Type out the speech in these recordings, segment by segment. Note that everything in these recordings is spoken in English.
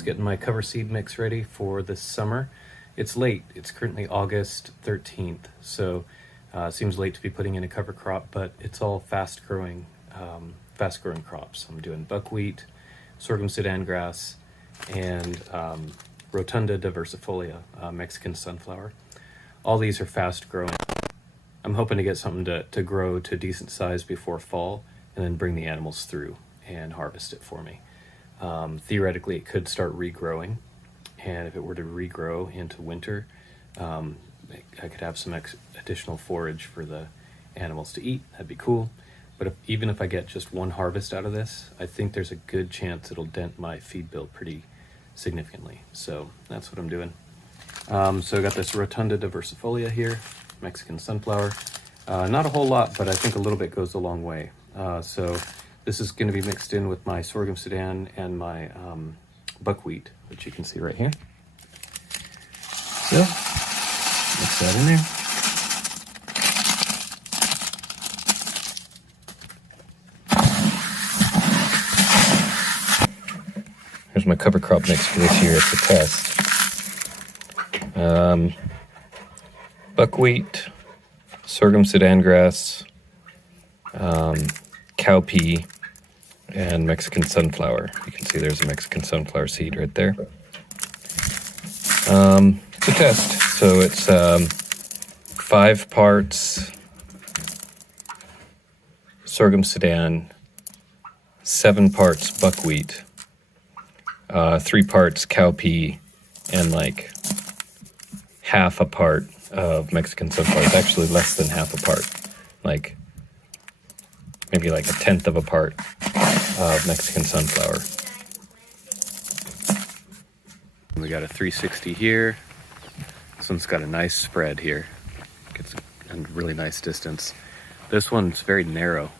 just getting my cover seed mix ready for this summer. It's late. It's currently August 13th, so it seems late to be putting in a cover crop, but it's all fast-growing crops. I'm doing buckwheat, sorghum Sudan grass, and Rotunda diversifolia, Mexican sunflower. All these are fast-growing. I'm hoping to get something to grow to a decent size before fall, and then bring the animals through and harvest it for me. Theoretically, it could start regrowing, and if it were to regrow into winter, I could have some additional forage for the animals to eat. That'd be cool. But even if I get just one harvest out of this, I think there's a good chance it'll dent my feed bill pretty significantly. So that's what I'm doing. So I got this Rotunda diversifolia here, Mexican sunflower. Not a whole lot, but I think a little bit goes a long way. So this is going to be mixed in with my sorghum Sudan and my buckwheat, which you can see right here. So mix that in there. Here's my cover crop mix for this year. It's a test. Buckwheat, sorghum Sudan grass, cowpea, and Mexican sunflower. You can see there's a Mexican sunflower seed right there. It's a test. So it's 5 parts sorghum Sudan, 7 parts buckwheat, 3 parts cowpea, and like half a part of Mexican sunflower. It's actually less than half a part, like maybe like 1/10 of a part of Mexican sunflower. We got a 360 here. This one's got a nice spread here. Gets a really nice distance. This one's very narrow.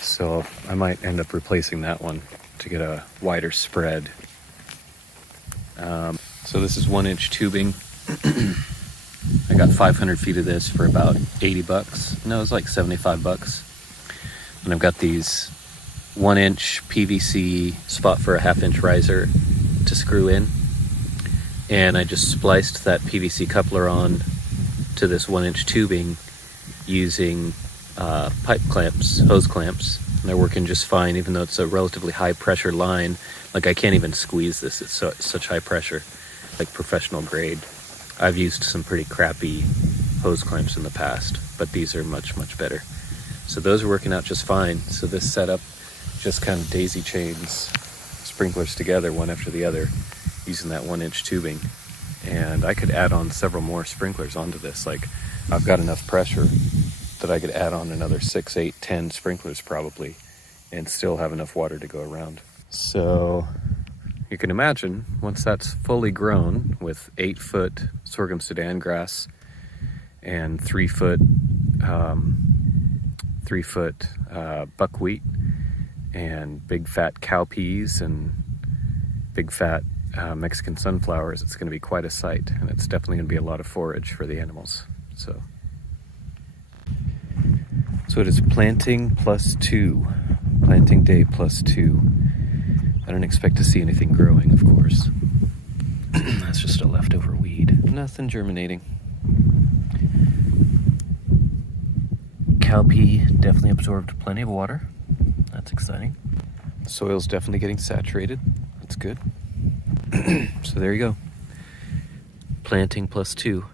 So I might end up replacing that one to get a wider spread. So this is 1-inch tubing. I got 500 feet of this for about $80. No, it's like $75. And I've got these 1-inch PVC spot for a 1/2-inch riser to screw in. And I just spliced that PVC coupler on to this 1-inch tubing using pipe clamps, hose clamps. And they're working just fine, even though it's a relatively high pressure line. Like I can't even squeeze this, it's such high pressure, like professional grade. I've used some pretty crappy hose clamps in the past, but these are much, much better. So those are working out just fine. So this setup just kind of daisy chains sprinklers together one after the other using that 1-inch tubing. And I could add on several more sprinklers onto this. Like I've got enough pressure that I could add on another 6, 8, 10 sprinklers probably and still have enough water to go around. So you can imagine once that's fully grown with 8-foot sorghum Sudan grass and 3-foot buckwheat and big fat cowpeas and big fat Mexican sunflowers, it's going to be quite a sight, and it's definitely going to be a lot of forage for the animals. So it is planting day plus 2. I don't expect to see anything growing, of course. That's just a leftover weed. Nothing germinating. Cowpea definitely absorbed plenty of water. That's exciting. The soil's definitely getting saturated. That's good. So there you go. Planting plus 2.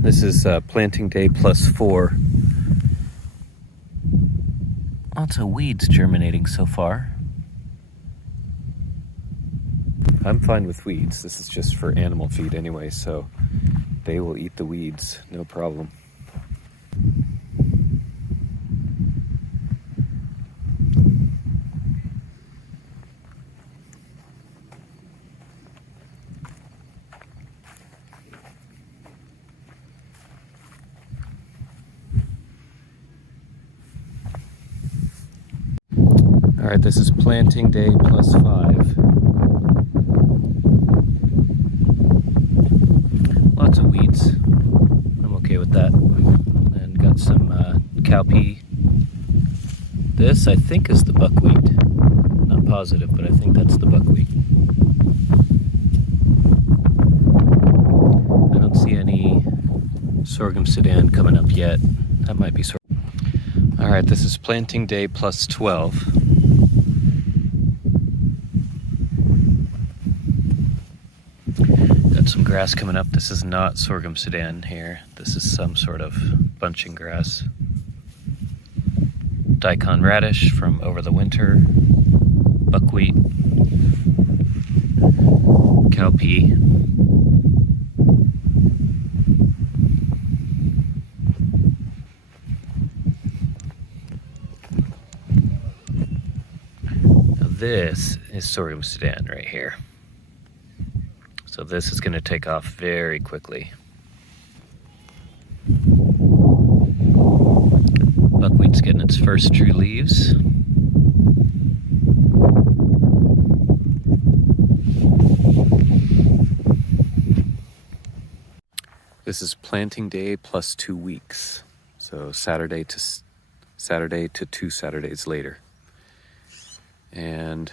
This is planting day plus 4. Lots of weeds germinating so far. I'm fine with weeds. This is just for animal feed anyway, so they will eat the weeds, no problem. All right, this is planting day plus 5. Lots of weeds. I'm okay with that. And got some cowpea. This, I think, is the buckwheat. Not positive, but I think that's the buckwheat. I don't see any sorghum Sudan coming up yet. That might be sorghum. All right, this is planting day plus 12. Got some grass coming up. This is not sorghum Sudan here. This is some sort of bunching grass. Daikon radish from over the winter. Buckwheat. Cowpea. This is sorghum Sudan right here. So this is going to take off very quickly. Buckwheat's getting its first true leaves. This is planting day plus 2 weeks. So Saturday to 2 Saturdays later. And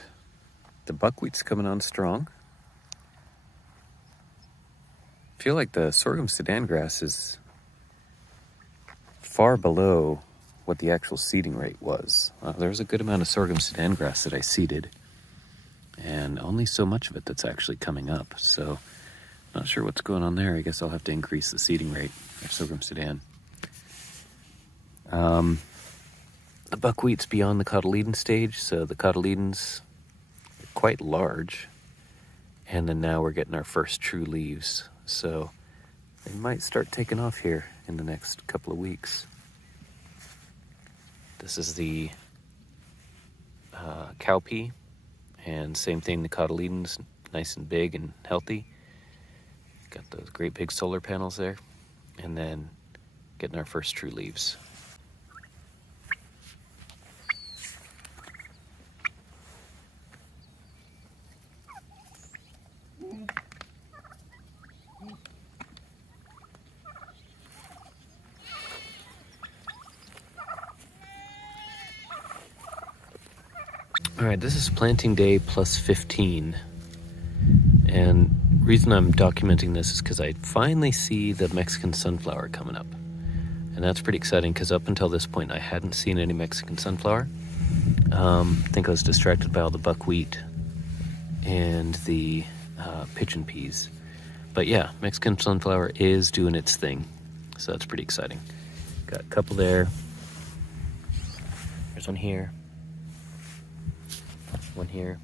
the buckwheat's coming on strong. I feel like the sorghum Sudan grass is far below what the actual seeding rate was. There's a good amount of sorghum Sudan grass that I seeded, and only so much of it that's actually coming up. So not sure what's going on there. I guess I'll have to increase the seeding rate of sorghum Sudan. The buckwheat's beyond the cotyledon stage, so the cotyledons are quite large. And then now we're getting our first true leaves. So they might start taking off here in the next couple of weeks. This is the cowpea, and same thing, the cotyledons, nice and big and healthy. Got those great big solar panels there, and then getting our first true leaves. All right, this is planting day plus 15. And the reason I'm documenting this is because I finally see the Mexican sunflower coming up. And that's pretty exciting because up until this point, I hadn't seen any Mexican sunflower. I think I was distracted by all the buckwheat and the pigeon peas. But yeah, Mexican sunflower is doing its thing. So that's pretty exciting. Got a couple there. There's one here. One here.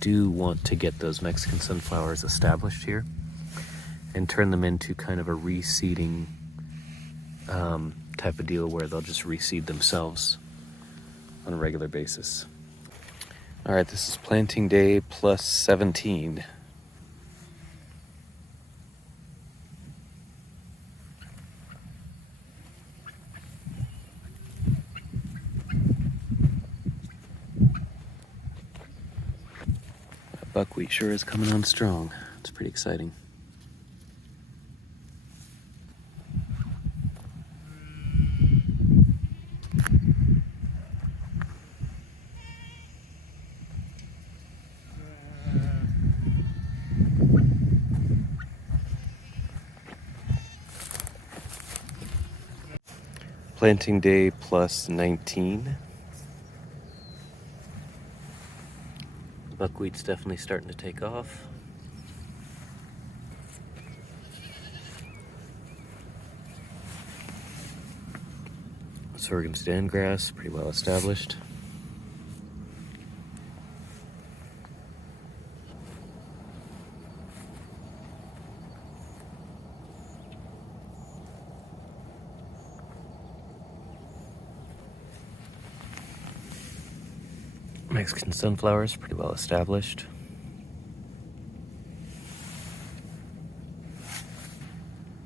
Do want to get those Mexican sunflowers established here and turn them into kind of a reseeding type of deal where they'll just reseed themselves on a regular basis. All right, this is planting day plus 17. Buckwheat sure is coming on strong. It's pretty exciting. Planting day plus 19. Buckwheat's definitely starting to take off. Sorghum Sudan grass, pretty well established. Mexican sunflowers, pretty well established.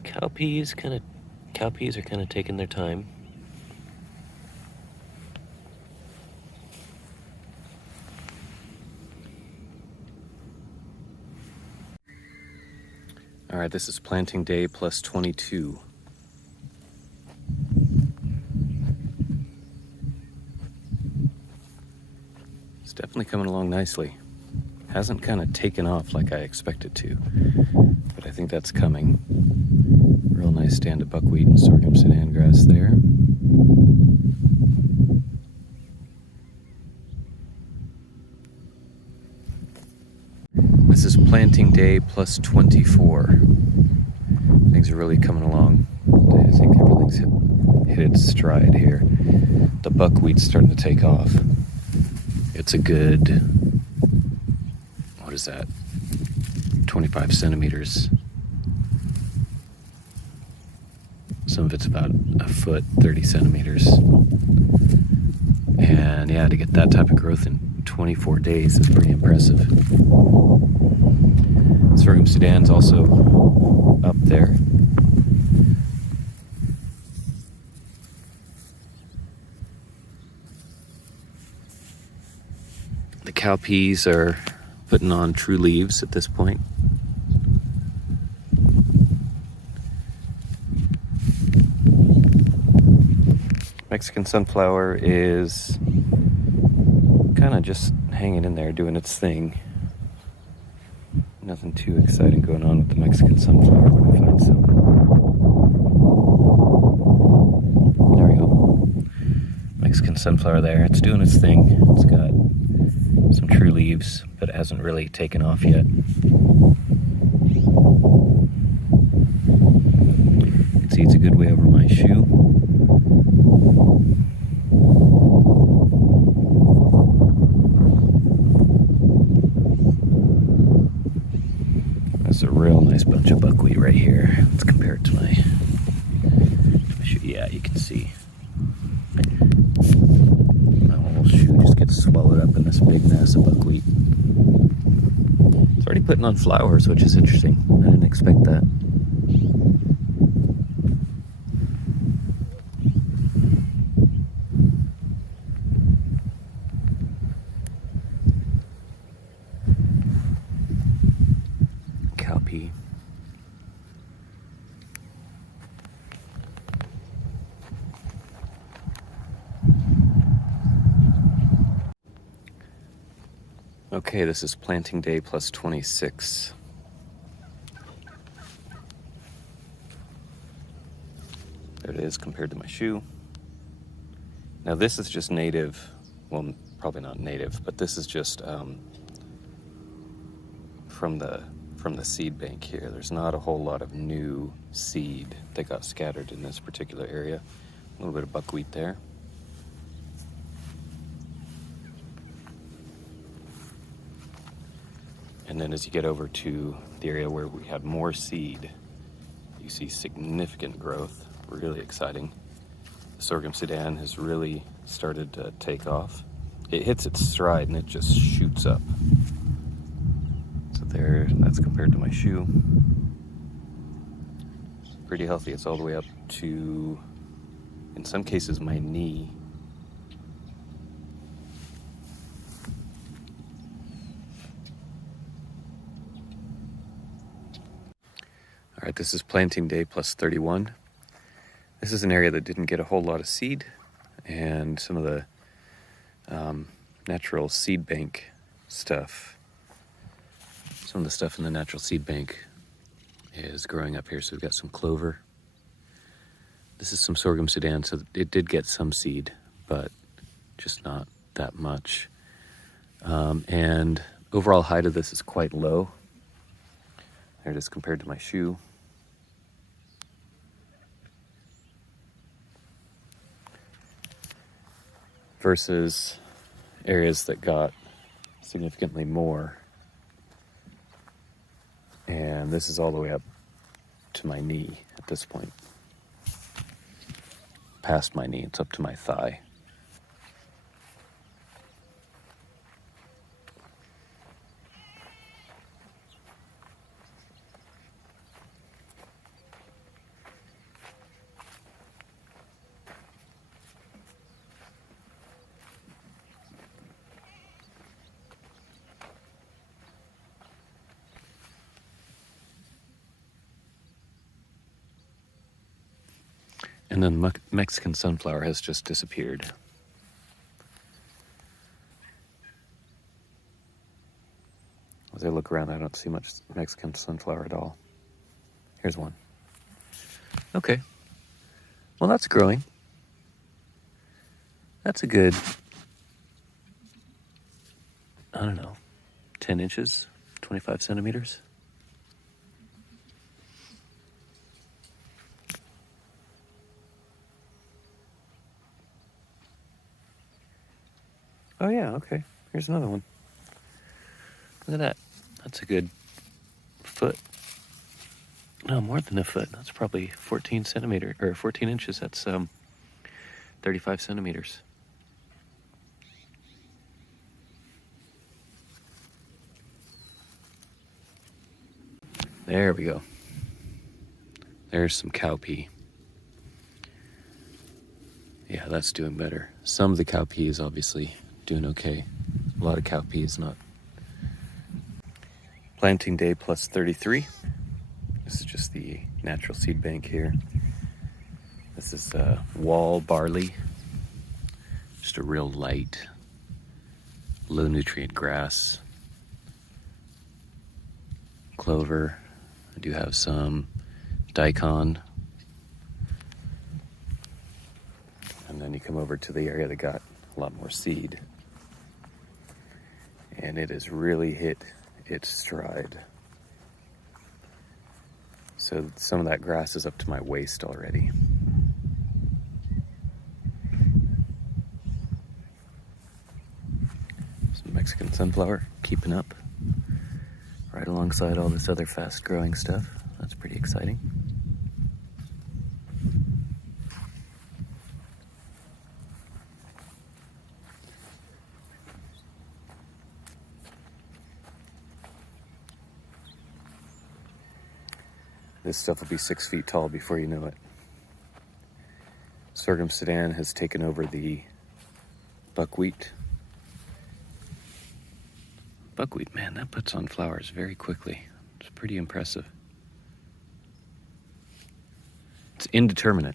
Cowpeas are kind of taking their time. All right, this is planting day plus 22. It's definitely coming along nicely. Hasn't kind of taken off like I expected to, but I think that's coming. Real nice stand of buckwheat and sorghum Sudan grass there. This is planting day plus 24. Things are really coming along. I think everything's hit its stride here. The buckwheat's starting to take off. It's a good, what is that, 25 centimeters. Some of it's about a foot, 30 centimeters. And yeah, to get that type of growth in 24 days is pretty impressive. Sorghum Sudan's also up there. The cowpeas are putting on true leaves at this point. Mexican sunflower is kind of just hanging in there, doing its thing. Nothing too exciting going on with the Mexican sunflower. Let me find some. There we go. Mexican sunflower there. It's doing its thing. It's got some true leaves, but it hasn't really taken off yet. You can see it's a good way over my shoe. That's a real nice bunch of buckwheat right here. Let's compare it to my shoe. Yeah, you can see. My whole shoe just gets swallowed up in this big mass of buckwheat. It's already putting on flowers, which is interesting. I didn't expect that. Cowpea. Okay, this is planting day plus 26. There it is compared to my shoe. Now this is just native, well, probably not native, but this is just from the seed bank here. There's not a whole lot of new seed that got scattered in this particular area. A little bit of buckwheat there. And then as you get over to the area where we had more seed, you see significant growth, really exciting. The sorghum Sudan has really started to take off. It hits its stride and it just shoots up. So there, that's compared to my shoe. Pretty healthy. It's all the way up to, in some cases, my knee. All right, this is planting day plus 31. This is an area that didn't get a whole lot of seed, and some of the natural seed bank stuff. Some of the stuff in the natural seed bank is growing up here. So we've got some clover. This is some sorghum Sudan, so it did get some seed, but just not that much. And overall height of this is quite low. There it is compared to my shoe. Versus areas that got significantly more. And this is all the way up to my knee at this point. Past my knee, it's up to my thigh. And then the Mexican sunflower has just disappeared. As I look around, I don't see much Mexican sunflower at all. Here's one. Okay. Well, that's growing. That's a good, I don't know, 10 inches, 25 centimeters. Oh yeah, okay. Here's another one. Look at that. That's a good foot. No, more than a foot. That's probably 14 inches. That's 35 centimeters. There we go. There's some cowpea. Yeah, that's doing better. Some of the cowpea is obviously doing okay. A lot of cowpea is not. Planting day plus 33. This is just the natural seed bank here. This is wall barley. Just a real light, low nutrient grass. Clover. I do have some daikon. And then you come over to the area that got a lot more seed. And it has really hit its stride. So some of that grass is up to my waist already. Some Mexican sunflower keeping up right alongside all this other fast growing stuff. That's pretty exciting. This stuff will be 6 feet tall before you know it. Sorghum Sudan has taken over the buckwheat. Buckwheat, man, that puts on flowers very quickly. It's pretty impressive. It's indeterminate,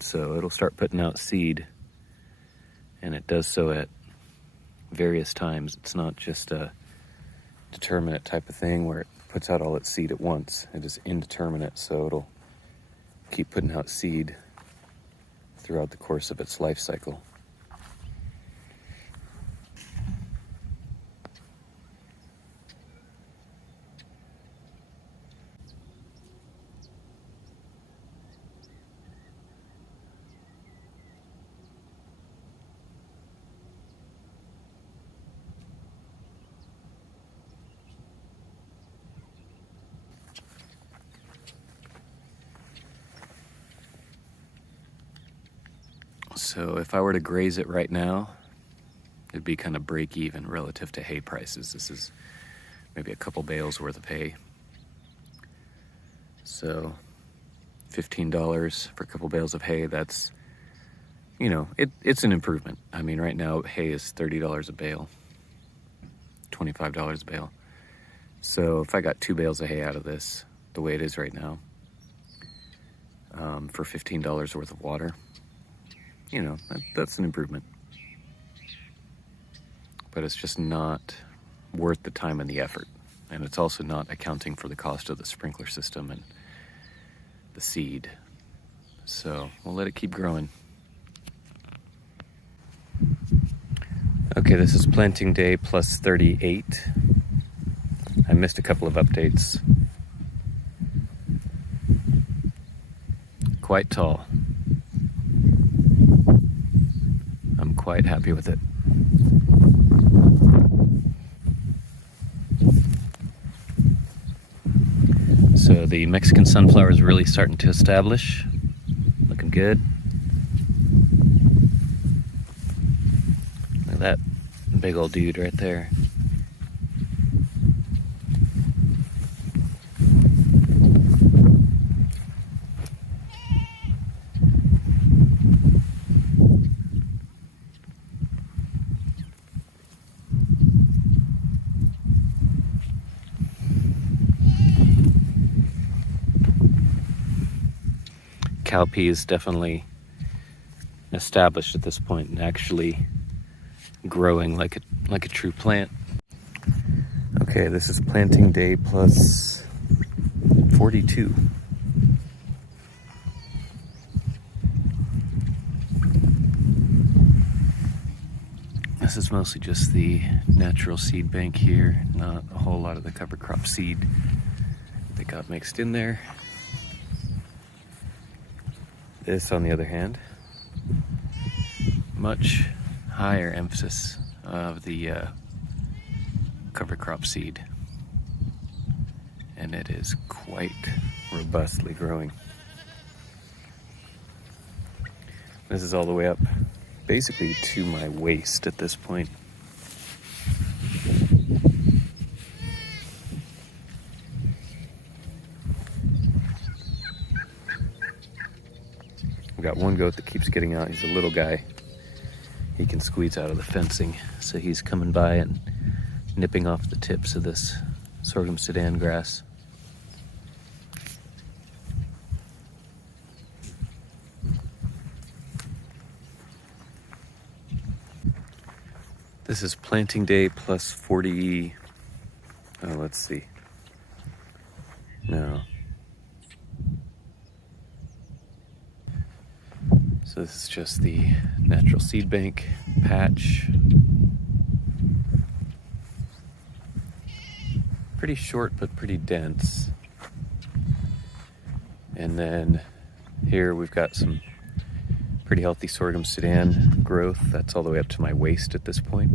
so it'll start putting out seed, and it does so at various times. It's not just a determinate type of thing where it puts out all its seed at once. It is indeterminate, so it'll keep putting out seed throughout the course of its life cycle. So if I were to graze it right now, it'd be kind of break even relative to hay prices. This is maybe a couple bales worth of hay. So $15 for a couple bales of hay, that's, you know, it's an improvement. I mean, right now hay is $30 a bale, $25 a bale. So if I got 2 bales of hay out of this, the way it is right now, for $15 worth of water, you know, that's an improvement. But it's just not worth the time and the effort. And it's also not accounting for the cost of the sprinkler system and the seed. So we'll let it keep growing. Okay, this is planting day plus 38. I missed a couple of updates. Quite tall. I'm quite happy with it. So the Mexican sunflower is really starting to establish. Looking good. Look at that big old dude right there. Cowpea is definitely established at this point and actually growing like a true plant. Okay, this is planting day plus 42. This is mostly just the natural seed bank here, not a whole lot of the cover crop seed that got mixed in there. This, on the other hand, much higher emphasis of the cover crop seed, and it is quite robustly growing. This is all the way up basically to my waist at this point. I've got one goat that keeps getting out. He's a little guy. He can squeeze out of the fencing, so he's coming by and nipping off the tips of this Sorghum Sudan grass. This is planting day plus 40. Oh, let's see. No. So this is just the natural seed bank patch. Pretty short, but pretty dense. And then here we've got some pretty healthy Sorghum Sudan growth. That's all the way up to my waist at this point.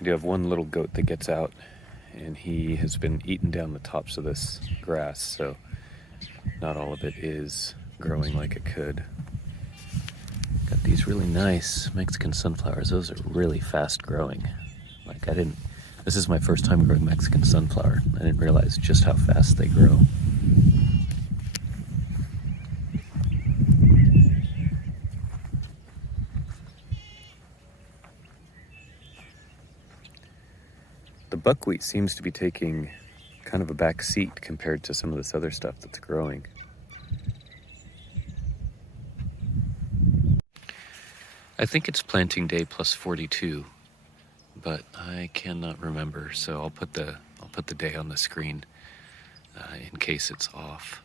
I do have one little goat that gets out, and he has been eating down the tops of this grass, so not all of it is growing like it could. Got these really nice Mexican sunflowers. Those are really fast growing. This is my first time growing Mexican sunflower. I didn't realize just how fast they grow. The buckwheat seems to be taking kind of a back seat compared to some of this other stuff that's growing. I think it's planting day plus 42, but I cannot remember, so I'll put the day on the screen in case it's off.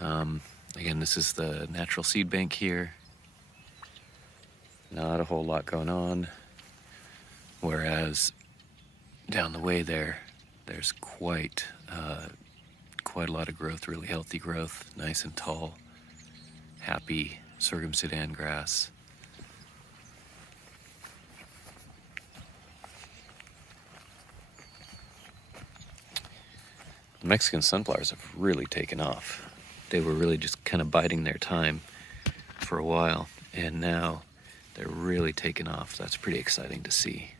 Again, this is the natural seed bank here. Not a whole lot going on, whereas down the way there's quite a lot of growth, really healthy growth, nice and tall, happy Sorghum Sudan grass. The Mexican sunflowers have really taken off. They were really just kind of biding their time for a while, and now they're really taking off. That's pretty exciting to see.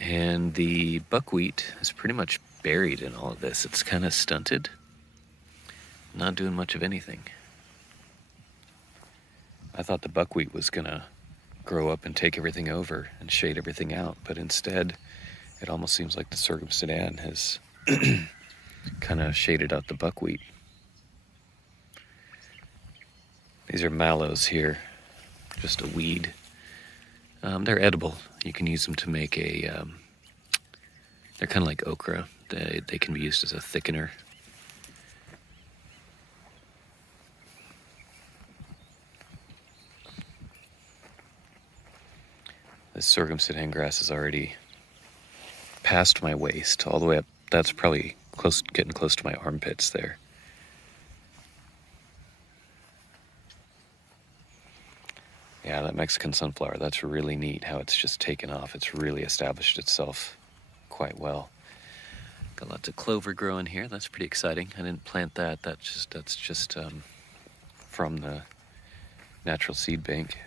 And the buckwheat is pretty much buried in all of this. It's kind of stunted, not doing much of anything. I thought the buckwheat was gonna grow up and take everything over and shade everything out, but instead it almost seems like the Sorghum Sudan has kind of shaded out the buckwheat. These are mallows here, just a weed. They're edible. You can use them to make they're kind of like okra. They can be used as a thickener. This Sorghum Sudan grass is already past my waist, all the way up. That's probably getting close to my armpits there. Yeah, that Mexican sunflower, that's really neat how it's just taken off. It's really established itself quite well. Got lots of clover growing here. That's pretty exciting. I didn't plant that. That's just from the natural seed bank.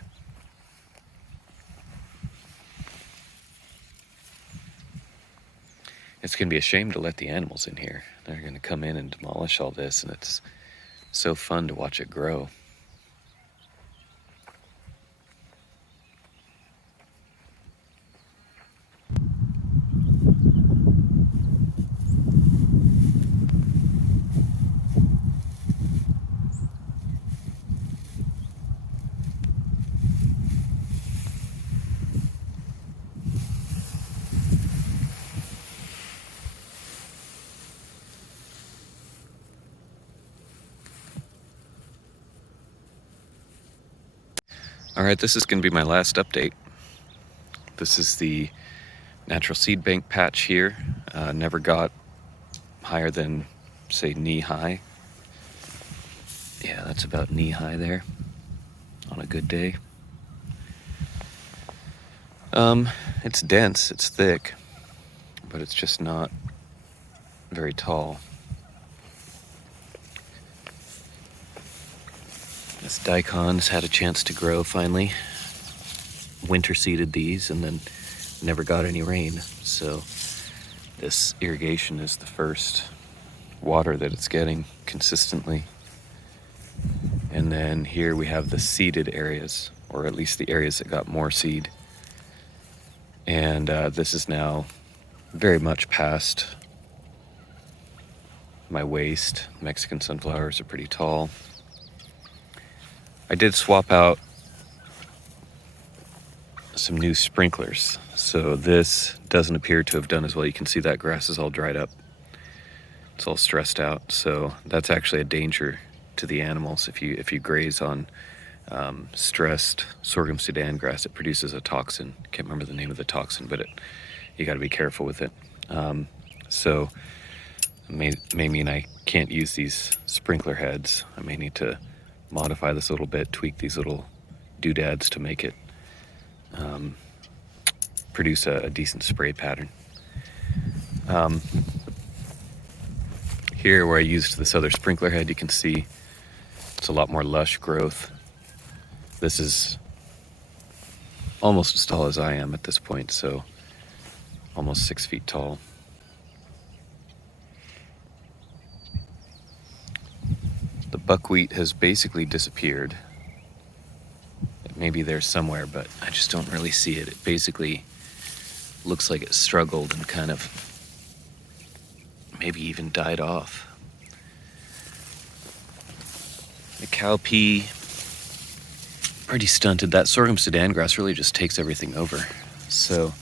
It's going to be a shame to let the animals in here. They're going to come in and demolish all this, and it's so fun to watch it grow. Alright, this is going to be my last update. This is the natural seed bank patch here. Never got higher than, say, knee high. Yeah, that's about knee high there on a good day. It's dense, it's thick, but it's just not very tall. This daikon's had a chance to grow finally. Winter seeded these and then never got any rain, so this irrigation is the first water that it's getting consistently. And then here we have the seeded areas, or at least the areas that got more seed. And this is now very much past my waist. Mexican sunflowers are pretty tall. I did swap out some new sprinklers, so this doesn't appear to have done as well. You can see that grass is all dried up. It's all stressed out, so that's actually a danger to the animals. If you graze on stressed sorghum Sudan grass, it produces a toxin. Can't remember the name of the toxin, but you got to be careful with it. So it may mean I can't use these sprinkler heads. I may need to modify this a little bit, tweak these little doodads to make it produce a decent spray pattern. Here where I used this other sprinkler head, you can see it's a lot more lush growth. This is almost as tall as I am at this point, so almost 6 feet tall. The buckwheat has basically disappeared. It may be there somewhere, but I just don't really see it. It basically looks like it struggled and kind of maybe even died off. The cowpea, pretty stunted. That sorghum Sudan grass really just takes everything over. So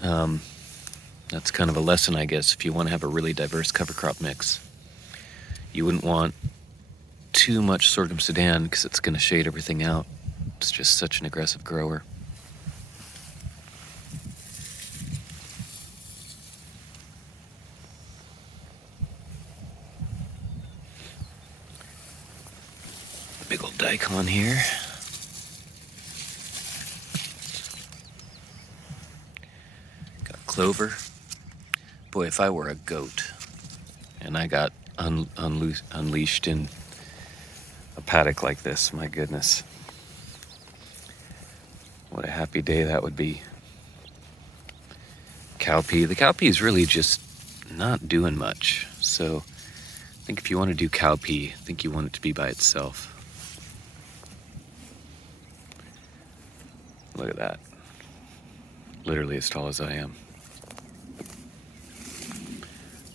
that's kind of a lesson, I guess, if you want to have a really diverse cover crop mix. You wouldn't want too much sorghum Sudan because it's going to shade everything out. It's just such an aggressive grower. Big old daikon here. Got clover. Boy, if I were a goat and I got unleashed in a paddock like this, my goodness. What a happy day that would be. Cowpea. The cowpea is really just not doing much. So I think if you want to do cowpea, I think you want it to be by itself. Look at that. Literally as tall as I am.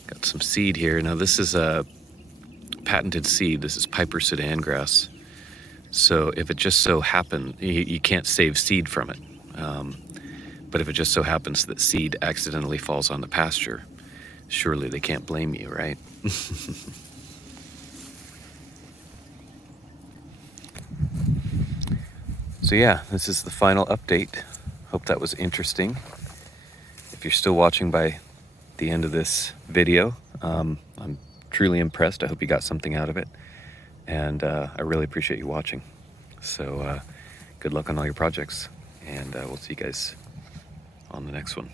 Got some seed here. Now this is a patented seed. This is Piper Sudan grass. So if it just so happens, you can't save seed from it. But if it just so happens that seed accidentally falls on the pasture, surely they can't blame you, right? So yeah, this is the final update. Hope that was interesting. If you're still watching by the end of this video, I'm truly impressed. I hope you got something out of it. And I really appreciate you watching. So good luck on all your projects. And we'll see you guys on the next one.